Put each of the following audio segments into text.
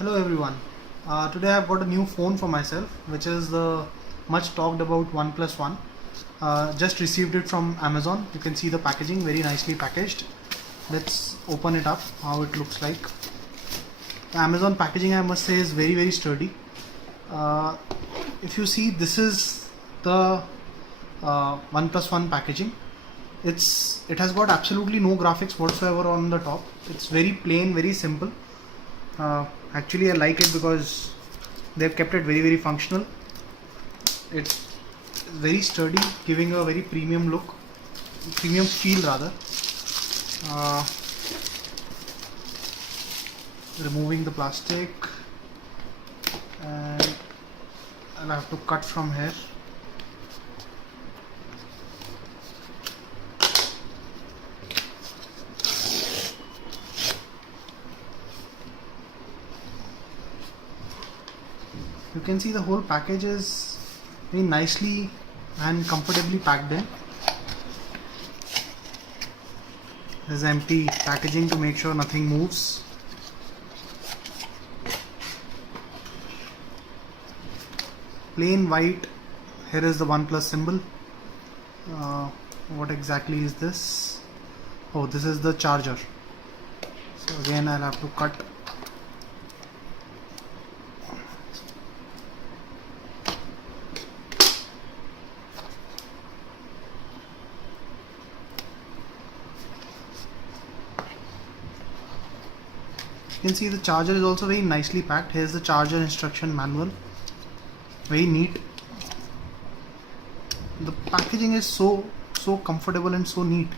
Hello everyone. Today I've got a new phone for myself, which is the much talked about OnePlus One. Just received it from Amazon. You can see the packaging, very nicely packaged. Let's open it up, how it looks like. The Amazon packaging, I must say, is very sturdy. Uh, if you see, this is the OnePlus One packaging. It has got absolutely no graphics whatsoever on the top. It's very plain, very simple. Actually, I like it because they've kept it very functional. It's very sturdy, giving a very premium look, premium feel rather. uh, Removing the plastic, and I'll have to cut from here. You can see the whole package is very nicely and comfortably packed in. There's empty packaging to make sure nothing moves. Plain white. Here is the OnePlus symbol. What exactly is this? Oh, this is the charger. So again, I'll have to cut. You can see the charger is also very nicely packed. Here's the charger instruction manual. Very neat. The packaging is so comfortable and so neat.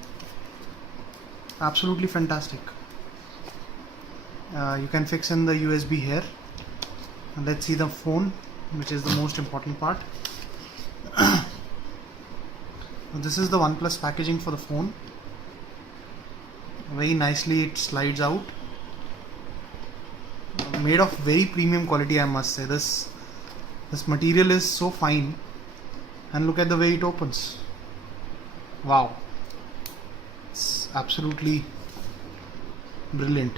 Absolutely fantastic. You can fix in the USB here. And let's see the phone, which is the most important part. This is the OnePlus packaging for the phone. Very nicely it slides out. Made of very premium quality, I must say. This material is so fine, and look at the way it opens. Wow, it's absolutely brilliant.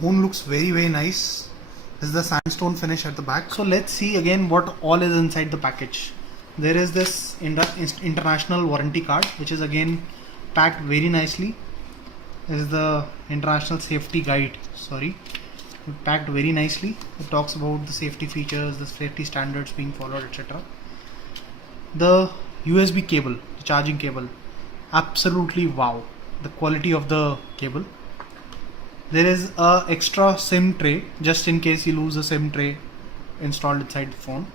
Phone looks very nice. This is the sandstone finish at the back. So let's see again what all is inside the package. There is this international warranty card, which is again packed very nicely. This is the international safety guide. Packed very nicely. It talks about the safety features, the safety standards being followed, etc. The USB cable, the charging cable, absolutely wow. The quality of the cable. There is a extra SIM tray, just in case you lose a SIM tray installed inside the phone.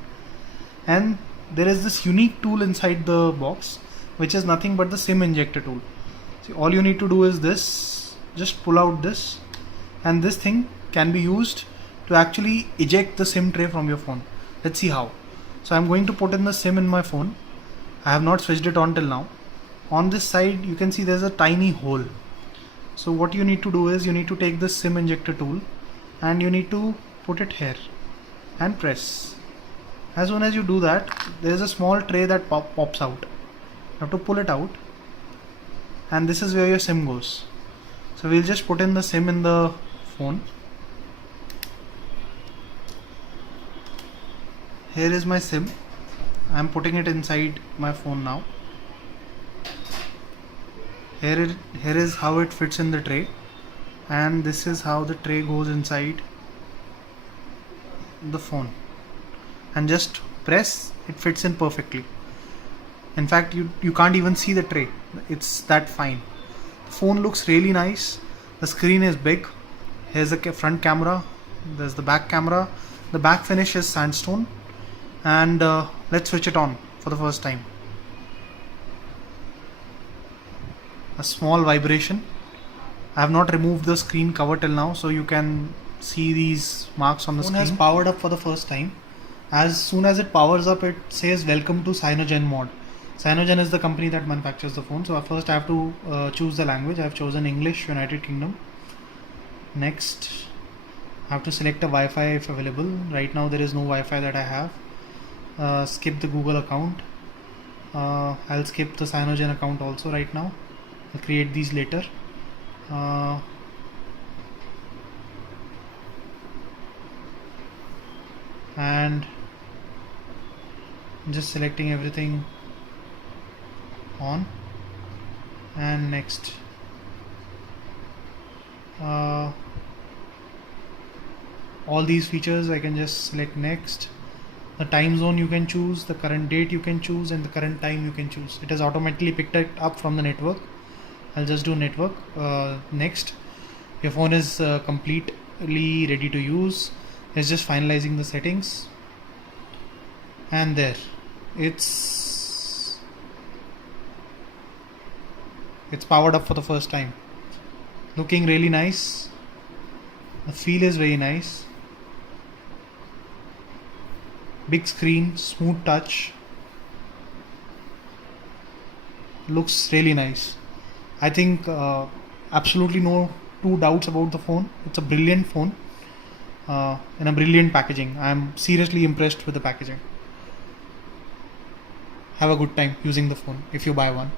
And there is this unique tool inside the box, which is nothing but the SIM injector tool. See, all you need to do is this, just pull out this, and this thing can be used to actually eject the SIM tray from your phone. Let's see how. So I'm going to put in the SIM in my phone. I have not switched it on till now. On this side you can see there's a tiny hole. So what you need to do is you need to take the SIM injector tool and you need to put it here and press. As soon as you do that, there is a small tray that pops out. You have to pull it out, and this is where your SIM goes. So we'll just put in the SIM in the phone. Here is my SIM. I am putting it inside my phone now. Here is how it fits in the tray, and this is how the tray goes inside the phone. And just press, it fits in perfectly. In fact, you can't even see the tray. It's that fine. The phone looks really nice. The screen is big. Here's the front camera. There's the back camera. The back finish is sandstone. And let's switch it on for the first time. A small vibration. I have not removed the screen cover till now, so you can see these marks on the screen. Phone has powered up for the first time. As soon as it powers up, it says welcome to Cyanogen mod. Cyanogen is the company that manufactures the phone. So first I have to choose the language. I have chosen English, United Kingdom. Next, I have to select a Wi-Fi if available. Right now there is no Wi-Fi that I have. Skip the Google account. I'll skip the Cyanogen account also right now. I'll create these later. And just selecting everything on, and next. All these features I can just select next. The time zone you can choose, the current date you can choose, and the current time you can choose. It has automatically picked it up from the network. I'll just do network. Next. Your phone is completely ready to use. It's just finalizing the settings, and there it's powered up for the first time. Looking really nice. The feel is very nice. Big screen, smooth touch. Looks really nice. I think absolutely no two doubts about the phone. It's a brilliant phone and a brilliant packaging. I'm seriously impressed with the packaging. Have a good time using the phone if you buy one.